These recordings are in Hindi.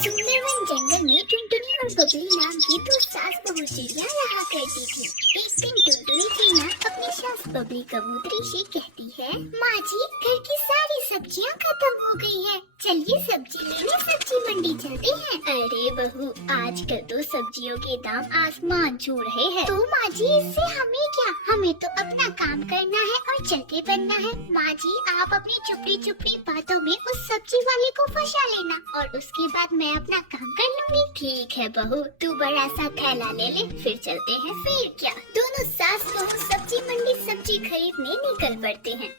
सुंदरवन जंगल में टुनटुनी और बबली नाम की दो सास बहू चिड़िया रहा करती थी। एक दिन टुनटुनी चिड़िया अपनी सास बबली कबूतरी से कहती है, माँ जी घर की सारी सब्जियाँ खत्म हो गई है, चलिए सब्जी लेने सब्जी मंडी चलते हैं। अरे बहू आजकल तो सब्जियों के दाम आसमान छू रहे हैं। तो माँ जी इससे हमें क्या, हमें तो अपना काम करना है और चलते बनना है। माँ जी आप अपनी चुपड़ी चुपड़ी बातों में उस सब्जी वाले को फंसा लेना और उसके बाद मैं अपना काम कर लूंगी। ठीक है बहू तू बड़ा सा थैला ले ले, फिर चलते हैं। फिर क्या, दोनों सास बहू सब्जी मंडी सब्जी खरीदने निकल पड़ते हैं।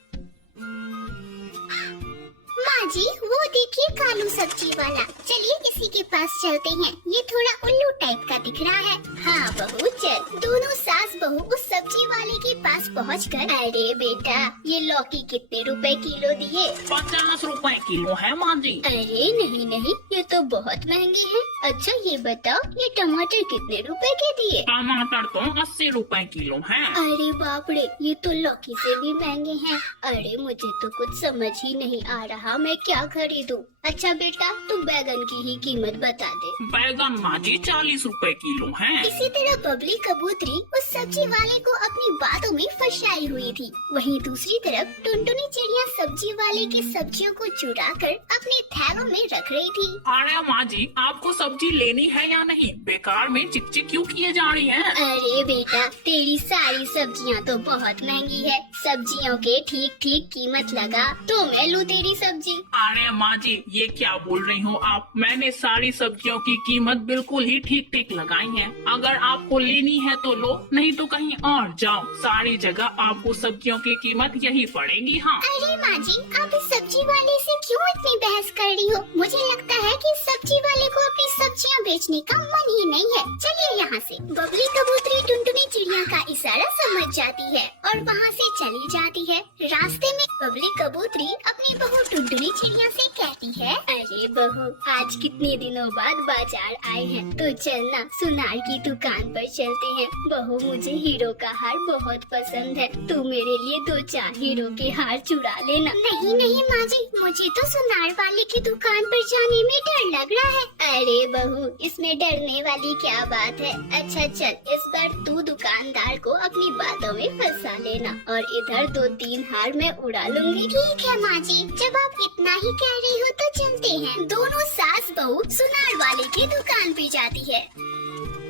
माँ जी वो देखिए कालू सब्जी वाला, चलिए इसी के पास चलते हैं, ये थोड़ा उल्लू टाइप का दिख रहा है। हाँ बहू चल। दोनों सास बहू उस सब्जी वाले के पास पहुंचकर, अरे बेटा ये लौकी कितने रुपए किलो दिए? 50 रुपए किलो है माँ जी। अरे नहीं नहीं ये तो बहुत महंगे हैं। अच्छा ये बताओ ये टमाटर कितने रुपए के दिए? टमाटर तो 80 रुपए किलो है। अरे बाप रे ये तो लौकी से भी महंगे हैं। अरे मुझे तो कुछ समझ ही नहीं आ रहा मैं क्या खरीदूं। अच्छा बेटा तू बैगन की ही कीमत बता दे। बैगन माँ जी 40 रुपए किलो है। इसी तरह बबली कबूतरी उस सब्जी वाले को अपनी बातों में फंसाई हुई थी। वहीं दूसरी तरफ टुनटुनी चिड़िया सब्जी वाले की सब्जियों को चुरा कर अपने थैलों में रख रही थी। अरे माँ जी आपको सब्जी लेनी है या नहीं? बेकार में चिक क्यों किए जा रही है? अरे बेटा तेरी सारी सब्जियां तो बहुत महंगी है, सब्जियों के ठीक ठीक कीमत लगा तो मैं लूँ तेरी सब्जी। अरे माँ जी ये क्या बोल रही हो आप? मैंने सारी सब्जियों की कीमत बिल्कुल ही ठीक ठीक लगाई है। अगर आपको लेनी है तो लो, नहीं तो कहीं और जाओ। सारी जगह आपको सब्जियों की कीमत यही पड़ेगी। हाँ अरे माँ जी आप इस सब्जी वाले से क्यों इतनी बहस कर रही हो? मुझे लगता है कि सब्जी वाले को अपनी सब्जियाँ बेचने का मन ही नहीं है। चलिए यहाँ से। बबली कबूतरी टुनटुनी चिड़िया का इशारा समझ जाती है और वहाँ से चली जाती है। रास्ते में बबली कबूतरी अपनी बहू टुनटुनी चिड़िया से कहती है, अरे बहू आज कितने दिनों बाद बाजार आए हैं, तो चलना सुनार की दुकान पर चलते हैं। बहू मुझे हीरो का हार बहुत पसंद है, तू मेरे लिए 2-4 हीरो के हार चुरा लेना। नहीं नहीं माँ जी मुझे तो सुनार वाले की दुकान पर जाने में डर लग रहा है। अरे बहू इसमें डरने वाली क्या बात है। अच्छा चल इस बार तू दुकानदार को अपनी बातों में फंसा लेना और इधर 2-3 हार मैं उड़ा लूंगी। ठीक है माँ जी जब आप इतना ही कह रही हो तो चलते हैं। दोनों सास बहू सुनार वाले की दुकान पे जाती है।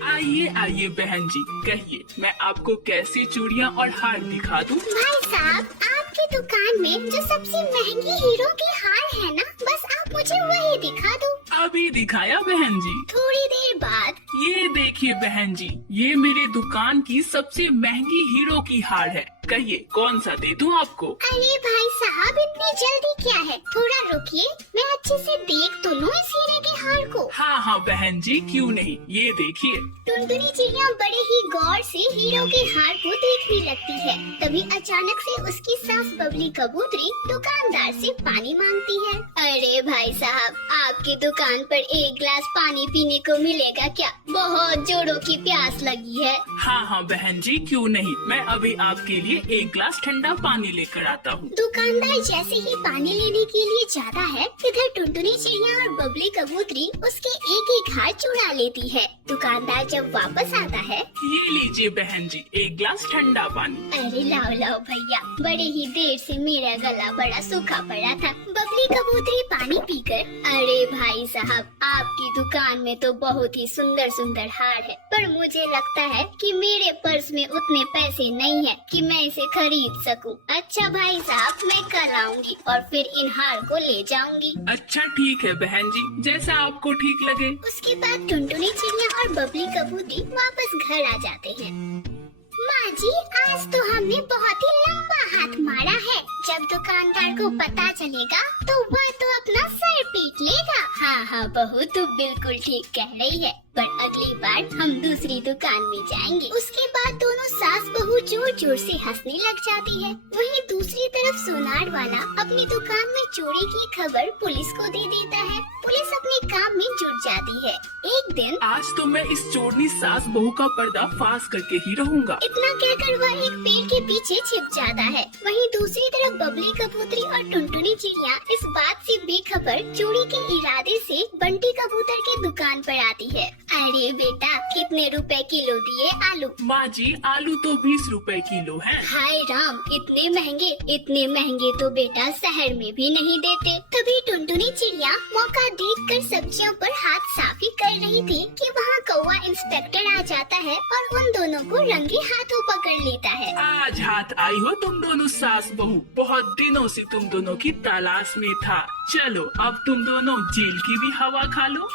आइए आइए बहन जी कहिए मैं आपको कैसी चूड़ियाँ और हार दिखा दूँ? भाई साहब आपकी दुकान में जो सबसे महंगी हीरो के हार है ना, बस आप मुझे वही दिखा दो। अभी दिखाया बहन जी। थोड़ी देर बाद ये देखिए बहन जी ये मेरे दुकान की सबसे महंगी हीरो की हार है, कहिए कौन सा दे दूँ आपको? अरे भाई साहब इतनी जल्दी क्या है, थोड़ा रुकिए मैं अच्छे से देख तो लूँ इस हीरे के हार को। हाँ बहन जी क्यों नहीं, ये देखिए। टुनटुनी चिड़िया बड़े ही गौर से हीरो के हार को देखने लगती है। तभी अचानक से उसकी सास बबली कबूतरी दुकानदार से पानी मांगती है। अरे भाई साहब आपकी दुकान पर एक गिलास पानी पीने को मिलेगा क्या? बहुत जोरों की प्यास लगी है। हाँ बहन जी क्यों नहीं, मैं अभी आपके लिए एक गिलास ठंडा पानी लेकर आता हूँ। दुकानदार जैसे ही पानी लेने के लिए जाता है इधर टुनटुनी चिड़िया और बबली कबूतरी उसके एक हार चुरा लेती है। दुकानदार जब वापस आता है, ये लीजिए बहन जी एक गिलास ठंडा पानी। अरे लाओ लाओ भैया, बड़े ही देर से मेरा गला बड़ा सूखा पड़ा था। बबली कबूतरी पानी पीकर, अरे भाई साहब आपकी दुकान में तो बहुत ही सुंदर सुंदर हार है, पर मुझे लगता है कि मेरे पर्स में उतने पैसे नहीं है कि मैं इसे खरीद सकूं। अच्छा भाई साहब मैं कल आऊंगी और फिर इन हार को ले जाऊंगी। अच्छा ठीक है बहन जी जैसा आपको ठीक लगे। उसके बाद टुनटुनी चिड़िया और बबली कबूतरी वापस घर आ जाते हैं। माँ जी आज तो हमने बहुत ही लंबा हाथ मारा है, जब दुकानदार को पता चलेगा तो वह तो अपना सर पीट लेगा। हाँ बहू तू बिल्कुल ठीक कह रही है, पर अगली बार हम दूसरी दुकान में जाएंगे। उसके बाद दोनों सास बहू जोर जोर से हंसने लग जाती है। वहीं दूसरी तरफ सोनार वाला अपनी दुकान में चोरी की खबर पुलिस को दे देता है। पुलिस अपने काम में जुट जाती है। एक दिन आज तो मैं इस चोरनी सास बहू का पर्दा फाश करके ही रहूंगा। इतना कहकर वह एक पेड़ के पीछे छिप जाता है। वहीं दूसरी तरफ बबली कबूतरी और टुनटुनी चिड़िया इस बात से बेखबर चोरी के इरादे से बंटी कबूतर की दुकान पर आती है। अरे बेटा, कितने रुपए किलो दिए आलू? माँ जी, आलू तो 20 रुपए किलो है। हाय राम, इतने महंगे तो बेटा शहर में भी नहीं देते। तभी टुनटुनी चिड़िया मौका देखकर सब्जियों पर हाथ साफी कर रही थी कि वहाँ कौवा इंस्पेक्टर आ जाता है और उन दोनों को रंगे हाथों पकड़ लेता है। आज हाथ आई हो तुम दोनों सास बहू, बहुत दिनों से तुम दोनों की तलाश में था। चलो अब तुम दोनों जेल की भी हवा खा लो।